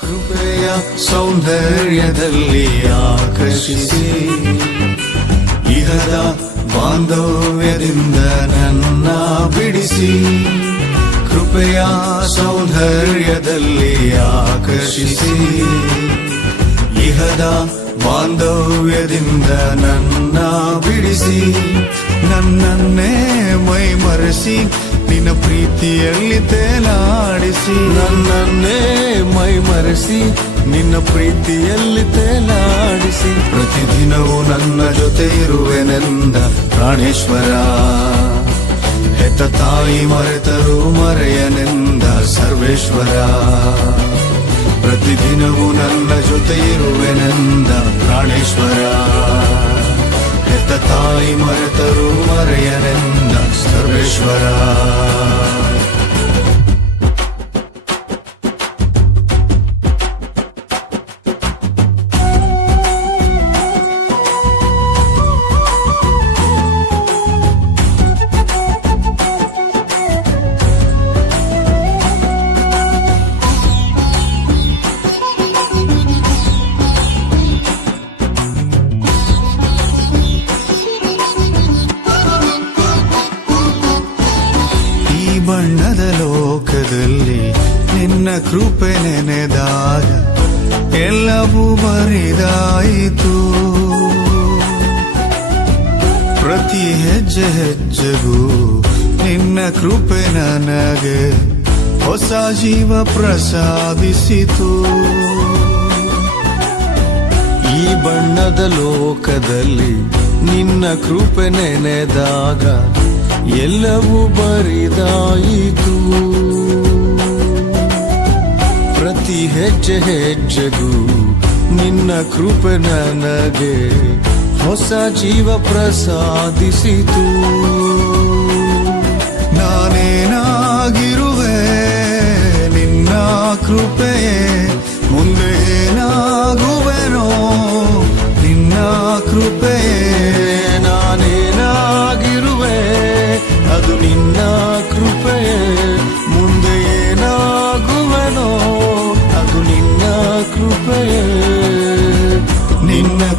ಕೃಪೆಯ ಸೌಂದರ್ಯದಲ್ಲಿ ಆಕರ್ಷಿಸಿ. ಇಹದ ಬಾಂಧವ್ಯದಿಂದ ನನ್ನ ಬಿಡಿಸಿ. ಕೃಪೆಯ ಸೌಂದರ್ಯದಲ್ಲಿ ಆಕರ್ಷಿಸಿ. ಇಹದ ಬಾಂಧವ್ಯದಿಂದ ನನ್ನ ಬಿಡಿಸಿ. ನನ್ನನ್ನೇ ಮೈ ಮರೆಸಿ ನಿನ್ನ ಪ್ರೀತಿಯಲ್ಲಿ ತೇಲಾಡಿಸಿ ನನ್ನನ್ನೇ ಮೈ ಮರೆಸಿ ನಿನ್ನ ಪ್ರೀತಿಯಲ್ಲಿ ತೇಲಾಡಿಸಿ. ಪ್ರತಿದಿನವೂ ನನ್ನ ಜೊತೆ ಇರುವೆನೆಂದ ಪ್ರಾಣೇಶ್ವರ. ಹೆತ್ತ ತಾಯಿ ಮರೆತರು ಮರೆಯನೆಂದ ಸರ್ವೇಶ್ವರ. ಪ್ರತಿದಿನವೂ ನನ್ನ ಜೊತೆ ಇರುವೆನೆಂದ ಪ್ರಾಣೇಶ್ವರ. ಹೆತ್ತ ತಾಯಿ ಮರೆತರು ಮರೆಯನೆಂದ ಸರ್ವೇಶ್ವರ. ಬಣ್ಣದ ಲೋಕದಲ್ಲಿ ನಿನ್ನ ಕೃಪೆ ನೆನೆದಾಗ ಎಲ್ಲವೂ ಮರಿದಾಯಿತು. ಪ್ರತಿ ಹೆಜ್ಜೆ ಹೆಜ್ಜೆಗೂ ನಿನ್ನ ಕೃಪೆ ನನಗೆ ಹೊಸ ಜೀವ ಪ್ರಸಾದಿಸಿತು. ಈ ಬಣ್ಣದ ಲೋಕದಲ್ಲಿ ನಿನ್ನ ಕೃಪೆ ನೆನೆದಾಗ ಎಲ್ಲವೂ ಬರಿದಾಯಿತು. ಪ್ರತಿ ಹೆಜ್ಜೆ ಹೆಜ್ಜೆಗೂ ನಿನ್ನ ಕೃಪೆ ನನಗೆ ಹೊಸ ಜೀವ ಪ್ರಸಾದಿಸಿತು. ನಾನೇನಾಗಿರುವೆ ನಿನ್ನ ಕೃಪೆಯೇ?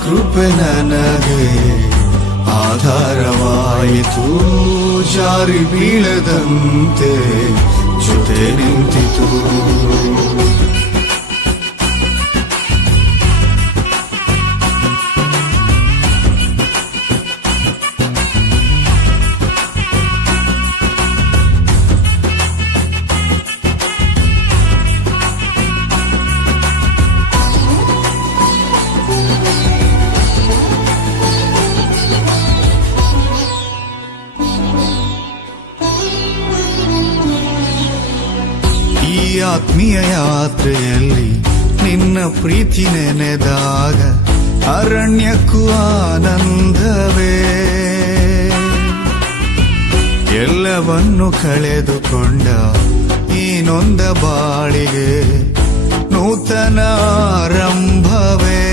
ಕೃಪೆ ನನಗೆ ಆಧಾರವಾಯಿತು. ಜಾರಿ ಬೀಳದಂತೆ ಜೊತೆ ನಿಂತಿತು. ಈ ಆತ್ಮೀಯ ಯಾತ್ರೆಯಲ್ಲಿ ನಿನ್ನ ಪ್ರೀತಿ ನೆನೆದಾಗ ಅರಣ್ಯಕ್ಕೂ ಆನಂದವೇ. ಎಲ್ಲವನ್ನು ಕಳೆದುಕೊಂಡ ಈ ಬಾಳಿಗೆ ನೂತನ ಆರಂಭವೇ.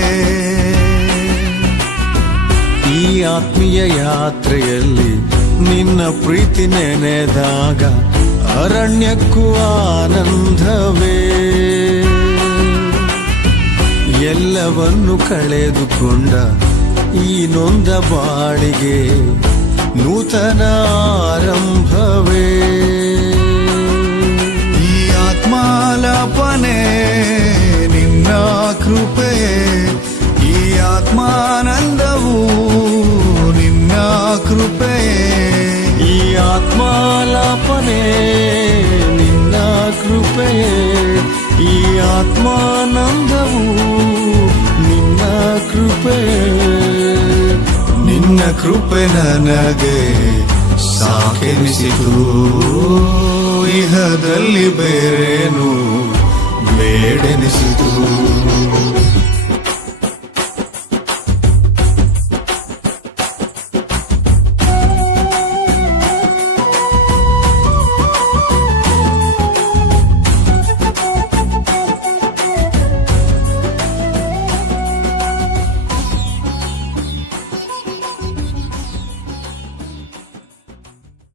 ಈ ಆತ್ಮೀಯ ಯಾತ್ರೆಯಲ್ಲಿ ನಿನ್ನ ಪ್ರೀತಿ ನೆನೆದಾಗ ಅರಣ್ಯಕ್ಕೂ ಆನಂದವೇ. ಎಲ್ಲವನ್ನು ಕಳೆದುಕೊಂಡ ಈ ನೊಂದ ಬಾಳಿಗೆ ನೂತನ ಆರಂಭವೇ. ಈ ಆತ್ಮಾಲಾಪನೆ ನಿನ್ನ ಕೃಪೇ, ಈ ಆತ್ಮಾನಂದವು ನಿನ್ನ ಕೃಪೇ. ಈ ಆತ್ಮಾಲಾಪನೆ ಕೃಪೆಯೇ ಈ ಆತ್ಮಾನಂದವು ನಿನ್ನ ಕೃಪೆ. ನಿನ್ನ ಕೃಪೆ ನನಗೆ ಸಾಕೆನಿಸಿತು ಇಹದಲ್ಲಿ ಬೇರೇನು ಬೇಡೆನಿಸಿತು.